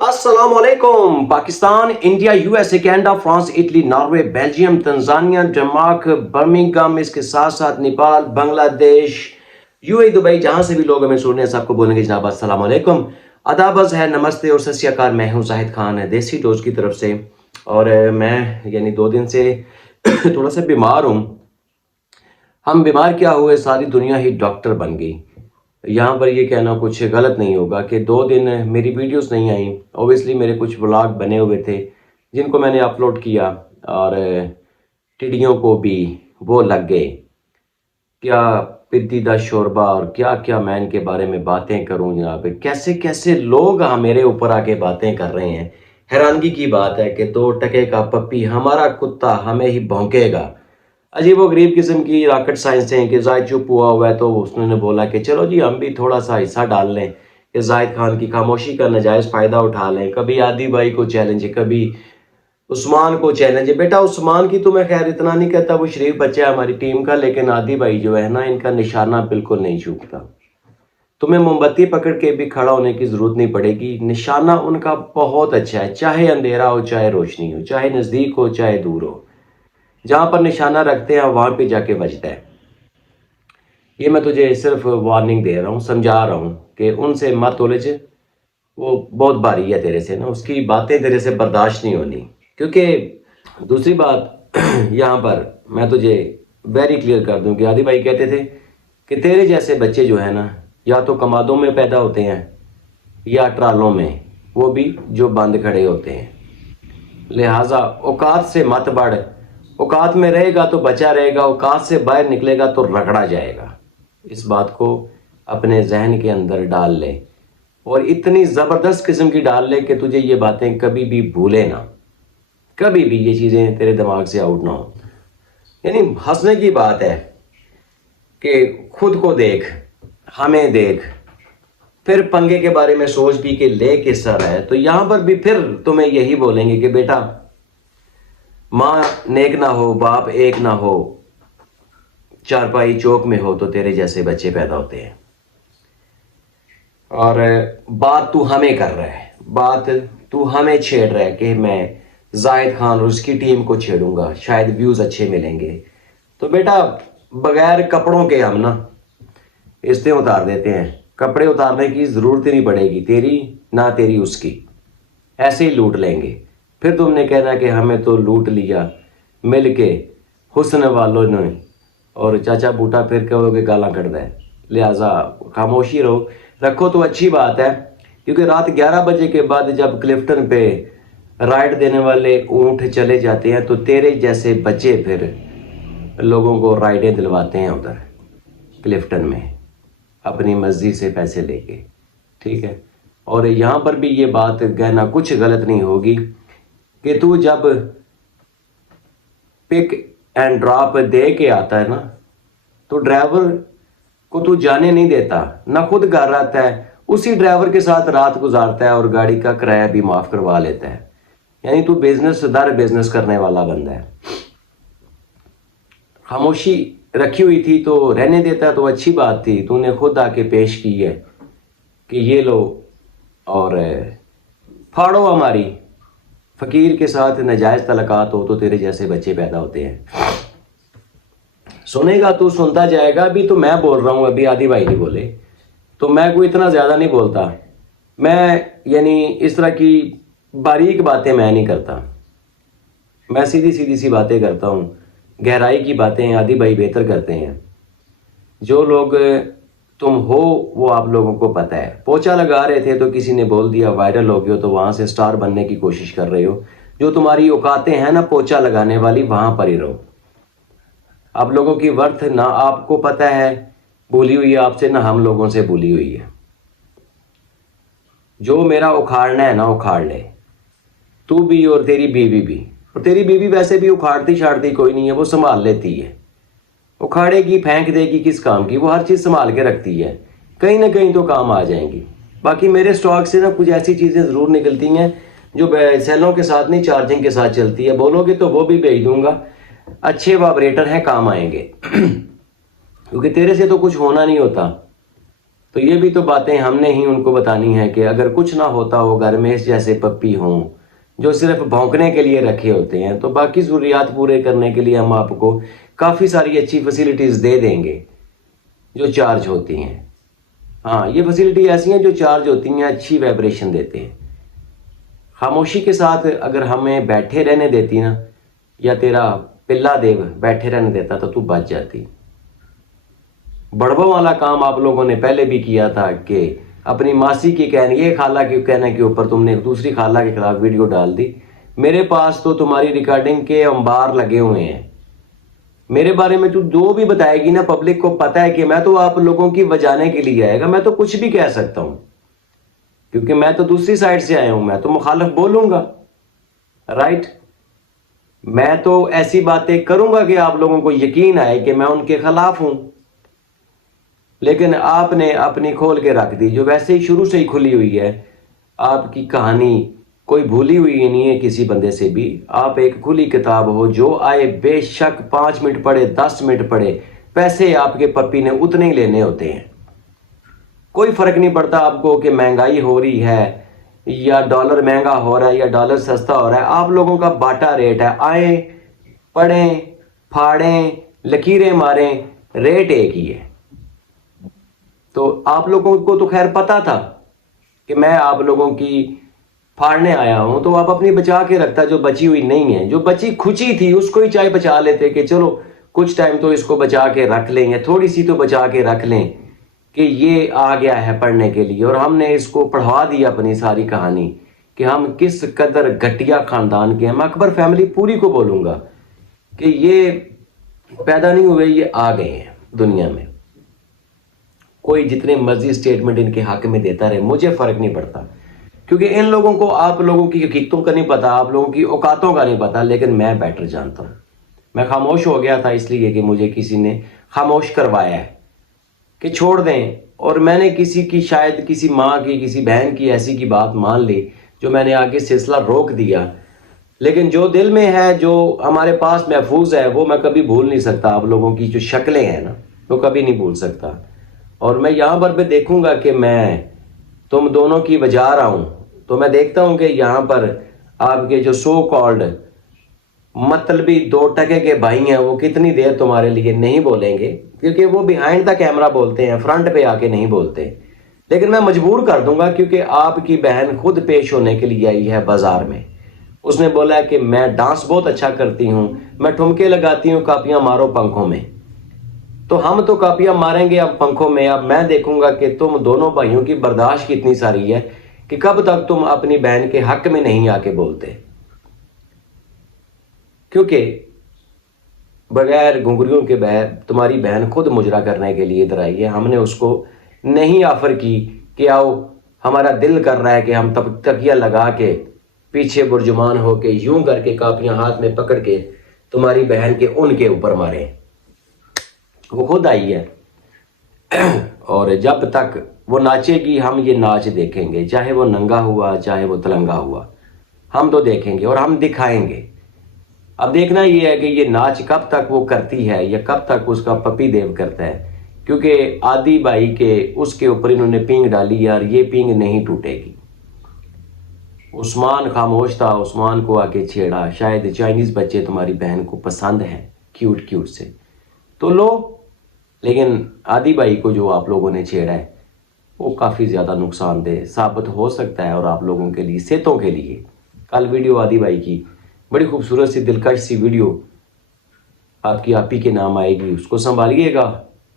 السلام علیکم۔ Pakistan, India, U S A, Canada, France, Italy, Norway, Belgium, Tanzania, Denmark, Birmingham, اس کے ساتھ ساتھ نیپال، بنگلہ دیش، یو اے، دبئی، جہاں سے بھی لوگ ہمیں سن رہے ہیں سب کو بولیں گے جناب السلام علیکم، آداب ہے، نمستے اور ست سری اکال۔ میں ہوں زاہد خان دیسی ڈوز کی طرف سے، اور میں 2 دن سے تھوڑا سا بیمار ہوں۔ ہم بیمار کیا ہوئے، ساری دنیا ہی ڈاکٹر بن گئی۔ یہاں پر یہ کہنا کچھ غلط نہیں ہوگا کہ 2 دن میری ویڈیوز نہیں آئیں۔ اوبیسلی میرے کچھ ولاگ بنے ہوئے تھے جن کو میں نے اپلوڈ کیا، اور ٹڈیوں کو بھی وہ لگ گئے۔ کیا پدیدہ شوربہ اور کیا کیا میں ان کے بارے میں باتیں کروں جناب، کیسے کیسے لوگ میرے اوپر آ کے باتیں کر رہے ہیں۔ حیرانگی کی بات ہے کہ 2 ٹکے کا پپی ہمارا کتا ہمیں ہی بھونکے گا۔ عجیب و غریب قسم کی راکٹ سائنس ہیں کہ زاہد چپ ہوا ہوا ہے تو اس نے بولا کہ چلو جی ہم بھی تھوڑا سا حصہ ڈال لیں کہ زاہد خان کی خاموشی کا ناجائز فائدہ اٹھا لیں۔ کبھی عادی بھائی کو چیلنج، کبھی عثمان کو چیلنج۔ بیٹا عثمان کی تو میں خیر اتنا نہیں کہتا، وہ شریف بچہ ہے ہماری ٹیم کا، لیکن عادی بھائی جو ہے نا، ان کا نشانہ بالکل نہیں چوکتا۔ تمہیں موم بتی پکڑ کے بھی کھڑا ہونے کی ضرورت نہیں پڑے گی، نشانہ ان کا بہت اچھا ہے، چاہے اندھیرا ہو چاہے روشنی ہو، چاہے نزدیک ہو چاہے دور ہو، جہاں پر نشانہ رکھتے ہیں وہاں پہ جا کے بجتا ہے۔ یہ میں تجھے صرف وارننگ دے رہا ہوں، سمجھا رہا ہوں کہ ان سے مت الجھ، وہ بہت بھاری ہے تیرے سے نا، اس کی باتیں تیرے سے برداشت نہیں ہونی۔ کیونکہ دوسری بات یہاں پر میں تجھے ویری کلیئر کر دوں کہ عادی بھائی کہتے تھے کہ تیرے جیسے بچے جو ہیں نا، یا تو کمادوں میں پیدا ہوتے ہیں یا ٹرالوں میں، وہ بھی جو بند کھڑے ہوتے ہیں۔ لہٰذا اوقات سے مت بڑھ، اوقات میں رہے گا تو بچا رہے گا، اوقات سے باہر نکلے گا تو رگڑا جائے گا۔ اس بات کو اپنے ذہن کے اندر ڈال لے، اور اتنی زبردست قسم کی ڈال لے کہ تجھے یہ باتیں کبھی بھی بھولے نہ، کبھی بھی یہ چیزیں تیرے دماغ سے آؤٹ نہ ہو۔ ہنسنے کی بات ہے کہ خود کو دیکھ، ہمیں دیکھ، پھر پنگے کے بارے میں سوچ بھی کہ لے کس طرح ہے، تو یہاں پر بھی پھر تمہیں یہی بولیں گے کہ بیٹا ماں نیک نہ ہو، باپ ایک نہ ہو، چارپائی چوک میں ہو تو تیرے جیسے بچے پیدا ہوتے ہیں۔ اور بات تو ہمیں کر رہا ہے، بات تو ہمیں چھیڑ رہا ہے کہ میں زاہد خان اور اس کی ٹیم کو چھیڑوں گا، شاید ویوز اچھے ملیں گے۔ تو بیٹا بغیر کپڑوں کے ہم نا رشتے اتار دیتے ہیں، کپڑے اتارنے کی ضرورت ہی نہیں پڑے گی، تیری نہ تیری اس کی، ایسے ہی لوٹ لیں گے۔ پھر تم نے کہنا کہ ہمیں تو لوٹ لیا مل کے حسن والوں نے، اور چاچا بوٹا پھر کہو کہ گالاں کٹدا ہے۔ لہٰذا خاموشی رکھو تو اچھی بات ہے، کیونکہ رات 11 بجے کے بعد جب کلفٹن پہ رائڈ دینے والے اونٹ چلے جاتے ہیں تو تیرے جیسے بچے پھر لوگوں کو رائڈیں دلواتے ہیں ادھر کلفٹن میں اپنی مرضی سے پیسے لے کے، ٹھیک ہے۔ اور یہاں پر بھی یہ بات کہنا کچھ غلط نہیں ہوگی کہ تو جب پک اینڈ ڈراپ دے کے آتا ہے نا، تو ڈرائیور کو تو جانے نہیں دیتا، نہ خود گھر آتا ہے، اسی ڈرائیور کے ساتھ رات گزارتا ہے اور گاڑی کا کرایہ بھی معاف کروا لیتا ہے۔ تو بزنس دار بزنس کرنے والا بندہ ہے۔ خاموشی رکھی ہوئی تھی تو رہنے دیتا تو اچھی بات تھی، تو نے خود آ کے پیش کی ہے کہ یہ لو اور پھاڑو ہماری۔ فقیر کے ساتھ ناجائز تعلقات ہو تو تیرے جیسے بچے پیدا ہوتے ہیں۔ سنے گا تو سنتا جائے گا، ابھی تو میں بول رہا ہوں، ابھی عادی بھائی نہیں بولے، تو میں کوئی اتنا زیادہ نہیں بولتا، میں اس طرح کی باریک باتیں میں نہیں کرتا، میں سیدھی سی باتیں کرتا ہوں، گہرائی کی باتیں عادی بھائی بہتر کرتے ہیں۔ جو لوگ تم ہو وہ آپ لوگوں کو پتہ ہے، پوچھا لگا رہے تھے تو کسی نے بول دیا، وائرل ہو گئے ہو تو وہاں سے سٹار بننے کی کوشش کر رہے ہو۔ جو تمہاری اوقاتیں ہیں نا پوچھا لگانے والی، وہاں پر ہی رہو۔ آپ لوگوں کی ورتھ نہ آپ کو پتہ ہے بولی ہوئی ہے آپ سے، نہ ہم لوگوں سے بولی ہوئی ہے۔ جو میرا اکھاڑنا ہے نا اکھاڑ لے، تو بھی اور تیری بیوی بھی، اور تیری بیوی ویسے بھی اکھاڑتی چھاڑتی کوئی نہیں ہے، وہ سنبھال لیتی ہے، اکھاڑے گی پھینک دے گی کس کام کی، وہ ہر چیز سنبھال کے رکھتی ہے، کہیں نہ کہیں تو کام آ جائیں گی۔ باقی میرے سٹاک سے نا کچھ ایسی چیزیں ضرور نکلتی ہیں جو سیلوں کے ساتھ نہیں، چارجنگ کے ساتھ چلتی ہے، بولو گے تو وہ بھی بھیج دوں گا، اچھے وائبریٹر ہیں، کام آئیں گے۔ کیونکہ تیرے سے تو کچھ ہونا نہیں ہوتا، تو یہ بھی تو باتیں ہم نے ہی ان کو بتانی ہے کہ اگر کچھ نہ ہوتا ہو گھر میں اس جیسے پپی ہوں جو صرف بھونکنے کے لیے رکھے ہوتے ہیں، تو باقی ضروریات پورے کرنے کے لیے ہم آپ کو کافی ساری اچھی فیسلٹیز دے دیں گے جو چارج ہوتی ہیں۔ ہاں، یہ فیسلٹی ایسی ہیں جو چارج ہوتی ہیں، اچھی وائبریشن دیتے ہیں۔ خاموشی کے ساتھ اگر ہمیں بیٹھے رہنے دیتی نا، یا تیرا پلا دیو بیٹھے رہنے دیتا تو بچ جاتی۔ بڑبوں والا کام آپ لوگوں نے پہلے بھی کیا تھا کہ اپنی ماسی کی کہنے، یہ خالہ کے کہنے کے اوپر تم نے دوسری خالہ کے خلاف ویڈیو ڈال دی۔ میرے پاس تو تمہاری ریکارڈنگ کے انبار لگے ہوئے ہیں۔ میرے بارے میں تو جو بھی بتائے گی نا، پبلک کو پتہ ہے کہ میں تو آپ لوگوں کی بجانے کے لیے آئے گا، میں تو کچھ بھی کہہ سکتا ہوں کیونکہ میں تو دوسری سائڈ سے آیا ہوں، میں تو مخالف بولوں گا، رائٹ؟ میں تو ایسی باتیں کروں گا کہ آپ لوگوں کو یقین آئے کہ میں ان کے خلاف ہوں، لیکن آپ نے اپنی کھول کے رکھ دی جو ویسے ہی شروع سے ہی کھلی ہوئی ہے۔ آپ کی کہانی کوئی بھولی ہوئی نہیں ہے کسی بندے سے بھی، آپ ایک کھلی کتاب ہو، جو آئے بے شک 5 منٹ پڑھے 10 منٹ پڑھے، پیسے آپ کے پپی نے اتنے ہی لینے ہوتے ہیں۔ کوئی فرق نہیں پڑتا آپ کو کہ مہنگائی ہو رہی ہے یا ڈالر مہنگا ہو رہا ہے یا ڈالر سستا ہو رہا ہے، آپ لوگوں کا باٹا ریٹ ہے۔ آئیں، پڑھیں، پھاڑیں، لکیریں ماریں، ریٹ ایک ہی ہے۔ تو آپ لوگوں کو تو خیر پتا تھا کہ میں آپ لوگوں کی پھاڑنے آیا ہوں، تو آپ اپنی بچا کے رکھتا جو بچی ہوئی نہیں ہے، جو بچی کھچی تھی اس کو ہی چاہے بچا لیتے کہ چلو کچھ ٹائم تو اس کو بچا کے رکھ لیں، یا تھوڑی سی تو بچا کے رکھ لیں کہ یہ آ گیا ہے پڑھنے کے لیے۔ اور ہم نے اس کو پڑھوا دی اپنی ساری کہانی کہ ہم کس قدر گھٹیا خاندان کے ہیں۔ میں اکبر فیملی پوری کو بولوں گا کہ یہ پیدا نہیں ہوئے، یہ آ گئے ہیں دنیا میں۔ کوئی جتنے مرضی سٹیٹمنٹ ان کے حق میں دیتا رہے، مجھے فرق نہیں پڑتا، کیونکہ ان لوگوں کو آپ لوگوں کی حقیقتوں کا نہیں پتا، آپ لوگوں کی اوقاتوں کا نہیں پتا، لیکن میں بیٹر جانتا ہوں۔ میں خاموش ہو گیا تھا اس لیے کہ مجھے کسی نے خاموش کروایا ہے کہ چھوڑ دیں، اور میں نے کسی کی، شاید کسی ماں کی، کسی بہن کی ایسی کی بات مان لی جو میں نے آگے سلسلہ روک دیا، لیکن جو دل میں ہے، جو ہمارے پاس محفوظ ہے، وہ میں کبھی بھول نہیں سکتا۔ آپ لوگوں کی جو شکلیں ہیں نا، وہ کبھی نہیں بھول سکتا۔ اور میں یہاں پر بھی دیکھوں گا کہ میں تم دونوں کی بجا رہا ہوں، تو میں دیکھتا ہوں کہ یہاں پر آپ کے جو سو کالڈ مطلبی 2 ٹکے کے بھائی ہیں، وہ کتنی دیر تمہارے لیے نہیں بولیں گے، کیونکہ وہ بیہائنڈ دا کیمرہ بولتے ہیں، فرنٹ پہ آ کے نہیں بولتے۔ لیکن میں مجبور کر دوں گا کیونکہ آپ کی بہن خود پیش ہونے کے لیے آئی ہے بازار میں۔ اس نے بولا ہے کہ میں ڈانس بہت اچھا کرتی ہوں، میں ٹھمکے لگاتی ہوں، کاپیاں مارو پنکھوں میں۔ تو ہم تو کاپیاں ماریں گے اب پنکھوں میں۔ اب میں دیکھوں گا کہ تم دونوں بھائیوں کی برداشت کتنی ساری ہے کہ کب تک تم اپنی بہن کے حق میں نہیں آ کے بولتے، کیونکہ بغیر گھنگریوں کے تمہاری بہن خود مجرا کرنے کے لیے ادھر آئی ہے۔ ہم نے اس کو نہیں آفر کی کہ آؤ، ہمارا دل کر رہا ہے کہ ہم تب تکیہ لگا کے پیچھے برجمان ہو کے یوں کر کے کاپیاں ہاتھ میں پکڑ کے تمہاری بہن کے ان کے اوپر ماریں۔ وہ خود آئی ہے، اور جب تک وہ ناچے گی ہم یہ ناچ دیکھیں گے، چاہے وہ ننگا ہوا چاہے وہ تلنگا ہوا، ہم تو دیکھیں گے اور ہم دکھائیں گے۔ اب دیکھنا یہ ہے کہ یہ ناچ کب تک وہ کرتی ہے یا کب تک اس کا پپی دیو کرتا ہے، کیونکہ آدی بھائی کے اس کے اوپر انہوں نے پینگ ڈالی ہے اور یہ پینگ نہیں ٹوٹے گی۔ عثمان خاموش تھا، عثمان کو آ کے چھیڑا، شاید چائنیز بچے تمہاری بہن کو پسند ہیں، کیوٹ کیوٹ سے، تو لو۔ لیکن آدی بھائی کو جو آپ لوگوں نے چھیڑا ہے وہ کافی زیادہ نقصان دہ ثابت ہو سکتا ہے، اور آپ لوگوں کے لیے، صحتوں کے لیے۔ کل ویڈیو آدی بھائی کی بڑی خوبصورت سی دلکش سی ویڈیو آپ کی آپی کے نام آئے گی، اس کو سنبھالیے گا،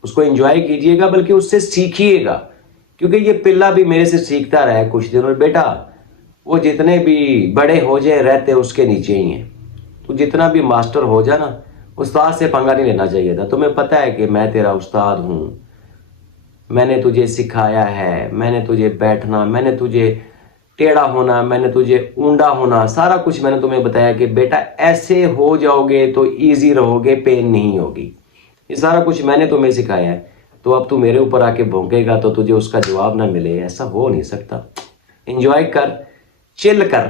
اس کو انجوائے کیجیے گا، بلکہ اس سے سیکھیے گا، کیونکہ یہ پلا بھی میرے سے سیکھتا رہا ہے کچھ دن۔ اور بیٹا، وہ جتنے بھی بڑے ہو جائیں رہتے اس کے نیچے ہی ہیں، تو جتنا بھی ماسٹر ہو جا نا، استاد سے پنگا نہیں لینا چاہیے تھا۔ تمہیں پتہ ہے کہ میں تیرا استاد ہوں، میں نے تجھے سکھایا ہے، میں نے تجھے بیٹھنا، میں نے تجھے ٹیڑھا ہونا، میں نے تجھے اونڈا ہونا، سارا کچھ میں نے تمہیں بتایا کہ بیٹا ایسے ہو جاؤ گے تو ایزی رہو گے، پین نہیں ہوگی۔ یہ سارا کچھ میں نے تمہیں سکھایا ہے، تو اب تو میرے اوپر آ کے بھونکے گا تو تجھے اس کا جواب نہ ملے، ایسا ہو نہیں سکتا۔ انجوائے کر، چل کر،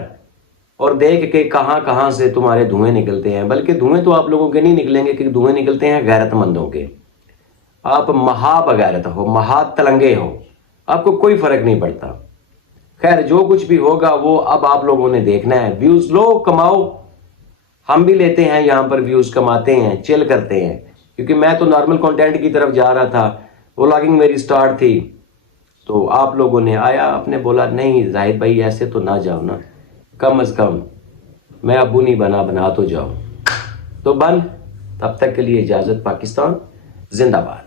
اور دیکھ کہ کہاں کہاں سے تمہارے دھوئیں نکلتے ہیں۔ بلکہ دھوئیں تو آپ لوگوں کے نہیں نکلیں گے، کہ دھوئیں نکلتے ہیں غیرت مندوں کے۔ آپ مہا بغیرت ہو، مہا تلنگے ہو، آپ کو کوئی فرق نہیں پڑتا. خیر جو کچھ بھی ہوگا وہ اب آپ لوگوں نے دیکھنا ہے. ویوز لو کماؤ, ہم بھی لیتے ہیں یہاں پر ویوز, کماتے ہیں, چل کرتے ہیں, کیونکہ میں تو نارمل کنٹینٹ کی طرف جا رہا تھا, ولاگنگ میری سٹارٹ تھی. تو آپ لوگوں نے آیا, آپ نے بولا نہیں زاہد بھائی ایسے تو نہ جاؤ نا, کم از کم میں ابو نہیں بنا تو جاؤ. تو بن, تب تک کے لیے اجازت. پاکستان زندہ باد.